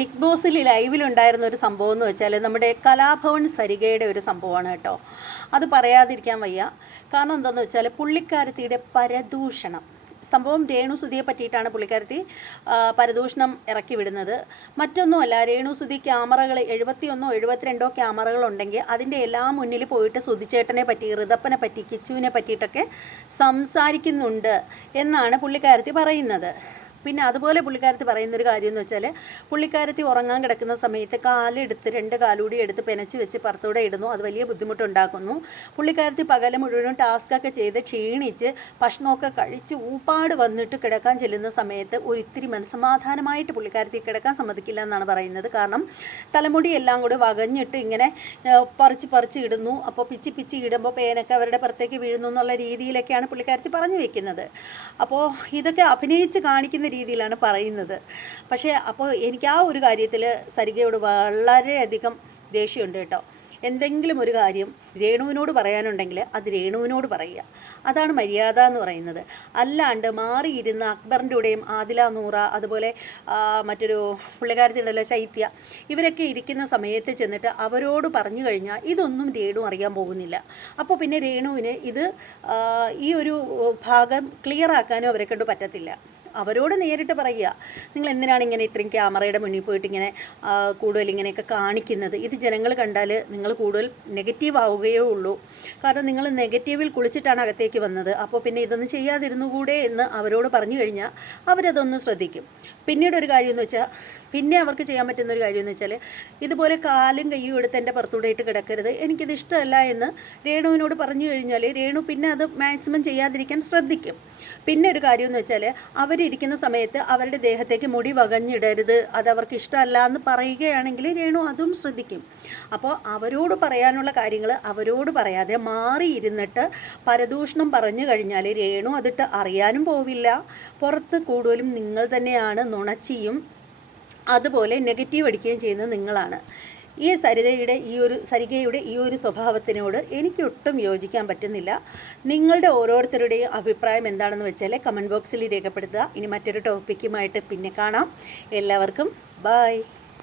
Big ബോസിൽ ലൈവിലുണ്ടായിരുന്ന ഒരു സംഭവം എന്ന് വെച്ചാൽ നമ്മുടെ കലാഭവൻ സരികയുടെ ഒരു സംഭവമാണ് കേട്ടോ. അത് പറയാതിരിക്കാൻ വയ്യ. കാരണം എന്താണെന്ന് വെച്ചാൽ പുള്ളിക്കാരത്തിയുടെ പരദൂഷണം. സംഭവം രേണു സുധിയെ പറ്റിയിട്ടാണ് പുള്ളിക്കാരത്തി പരദൂഷണം ഇറക്കി വിടുന്നത്. മറ്റൊന്നുമല്ല രേണു സുധി ക്യാമറകൾ എഴുപത്തിയൊന്നോ എഴുപത്തിരണ്ടോ ക്യാമറകൾ ഉണ്ടെങ്കിൽ അതിന്റെ എല്ലാം മുന്നിൽ പോയിട്ട് സുധിച്ചേട്ടനെ പറ്റി ഋതപ്പനെ പറ്റി കിച്ചുവിനെ പറ്റിയിട്ടൊക്കെ സംസാരിക്കുന്നുണ്ട് എന്നാണ് പുള്ളിക്കാരത്തി പറയുന്നത്. പിന്നെ അതുപോലെ പുള്ളിക്കാരത്തി പറയുന്നൊരു കാര്യം എന്ന് വെച്ചാൽ പുള്ളിക്കാരത്തി ഉറങ്ങാൻ കിടക്കുന്ന സമയത്ത് കാലെടുത്ത് രണ്ട് കാലൂടി എടുത്ത് പെനച്ച് വെച്ച് പുറത്തൂടെ ഇടുന്നു. അത് വലിയ ബുദ്ധിമുട്ടുണ്ടാക്കുന്നു. പുള്ളിക്കാരത്തി പകൽ മുഴുവനും ടാസ്കൊക്കെ ചെയ്ത് ക്ഷീണിച്ച് ഭക്ഷണമൊക്കെ കഴിച്ച് ഊപ്പാട് വന്നിട്ട് കിടക്കാൻ ചെല്ലുന്ന സമയത്ത് ഒരു ഇത്തിരി പുള്ളിക്കാരത്തി കിടക്കാൻ സമ്മതിക്കില്ല എന്നാണ് പറയുന്നത്. കാരണം തലമുടി എല്ലാം കൂടി വകഞ്ഞിട്ട് ഇങ്ങനെ പറിച്ച് പറിച്ച് ഇടുന്നു. അപ്പോൾ പിച്ചി പിച്ചി ഇടുമ്പോൾ പേനൊക്കെ അവരുടെ പുറത്തേക്ക് വീഴുന്നു എന്നുള്ള രീതിയിലൊക്കെയാണ് പുള്ളിക്കാരത്തി പറഞ്ഞു വെക്കുന്നത്. അപ്പോൾ ഇതൊക്കെ അഭിനയിച്ച് കാണിക്കുന്ന രീതിയിലാണ് പറയുന്നത്. പക്ഷേ അപ്പോൾ എനിക്ക് ആ ഒരു കാര്യത്തിൽ സരികയോട് വളരെയധികം ദേഷ്യമുണ്ട് കേട്ടോ. എന്തെങ്കിലും ഒരു കാര്യം രേണുവിനോട് പറയാനുണ്ടെങ്കിൽ അത് രേണുവിനോട് പറയുക. അതാണ് മര്യാദ എന്ന് പറയുന്നത്. അല്ലാണ്ട് മാറിയിരുന്ന അക്ബറിന്റെ കൂടെയും ആദില നൂറ അതുപോലെ മറ്റൊരു പുള്ളിക്കാരത്തിയുണ്ടല്ലോ ശൈത്യ ഇവരൊക്കെ ഇരിക്കുന്ന സമയത്ത് ചെന്നിട്ട് അവരോട് പറഞ്ഞു കഴിഞ്ഞാൽ ഇതൊന്നും രേണു അറിയാൻ പോകുന്നില്ല. അപ്പോൾ പിന്നെ രേണുവിന് ഇത് ഈ ഒരു ഭാഗം ക്ലിയർ ആക്കാനും അവരെ കൊണ്ട് പറ്റത്തില്ല. അവരോട് നേരിട്ട് പറയുക. നിങ്ങൾ എന്തിനാണ് ഇങ്ങനെ ഇത്രയും ക്യാമറയുടെ മുന്നിൽ പോയിട്ട് ഇങ്ങനെ കൂടുതൽ ഇങ്ങനെയൊക്കെ കാണിക്കുന്നത്? ഇത് ജനങ്ങൾ കണ്ടാൽ നിങ്ങൾ കൂടുതൽ നെഗറ്റീവ് ആവുകയേ ഉള്ളൂ. കാരണം നിങ്ങൾ നെഗറ്റീവിൽ കുളിച്ചിട്ടാണ് അകത്തേക്ക് വന്നത്. അപ്പോൾ പിന്നെ ഇതൊന്നും ചെയ്യാതിരുന്നുകൂടെ എന്ന് അവരോട് പറഞ്ഞു കഴിഞ്ഞാൽ അവരതൊന്ന് ശ്രദ്ധിക്കും. പിന്നീട് ഒരു കാര്യം എന്ന് വെച്ചാൽ പിന്നെ അവർക്ക് ചെയ്യാൻ പറ്റുന്ന ഒരു കാര്യം എന്ന് വെച്ചാൽ ഇതുപോലെ കാലും കയ്യും എടുത്ത് എന്റെ പുറത്തൂടെ ഇട്ട് കിടക്കരുത്. എനിക്കിത് ഇഷ്ടമല്ല എന്ന് രേണുവിനോട് പറഞ്ഞു കഴിഞ്ഞാൽ രേണു പിന്നെ അത് മാക്സിമം ചെയ്യാതിരിക്കാൻ ശ്രദ്ധിക്കും. പിന്നെ ഒരു കാര്യം എന്ന് വെച്ചാൽ അവരിരിക്കുന്ന സമയത്ത് അവരുടെ ദേഹത്തേക്ക് മുടി വകഞ്ഞിടരുത്. അത് അവർക്ക് ഇഷ്ടമല്ല എന്ന് പറയുകയാണെങ്കിൽ രേണു അതും ശ്രദ്ധിക്കും. അപ്പോൾ അവരോട് പറയാനുള്ള കാര്യങ്ങൾ അവരോട് പറയാതെ മാറിയിരുന്നിട്ട് പരദൂഷണം പറഞ്ഞു കഴിഞ്ഞാൽ രേണു അതിട്ട് അറിയാനും പോവില്ല. പുറത്ത് കൂടുതലും നിങ്ങൾ തന്നെയാണ് നുണച്ചിയും അതുപോലെ നെഗറ്റീവ് അടിക്കുകയും ചെയ്യുന്നത് നിങ്ങളാണ്. ഈ സരിതയുടെ ഈ ഒരു സരികയുടെ ഈ ഒരു സ്വഭാവത്തിനോട് എനിക്കൊട്ടും യോജിക്കാൻ പറ്റുന്നില്ല. നിങ്ങളുടെ ഓരോരുത്തരുടെയും അഭിപ്രായം എന്താണെന്ന് വെച്ചാൽ കമന്റ് ബോക്സിൽ രേഖപ്പെടുത്തുക. ഇനി മറ്റൊരു ടോപ്പിക്കുമായിട്ട് പിന്നെ കാണാം. എല്ലാവർക്കും ബായ്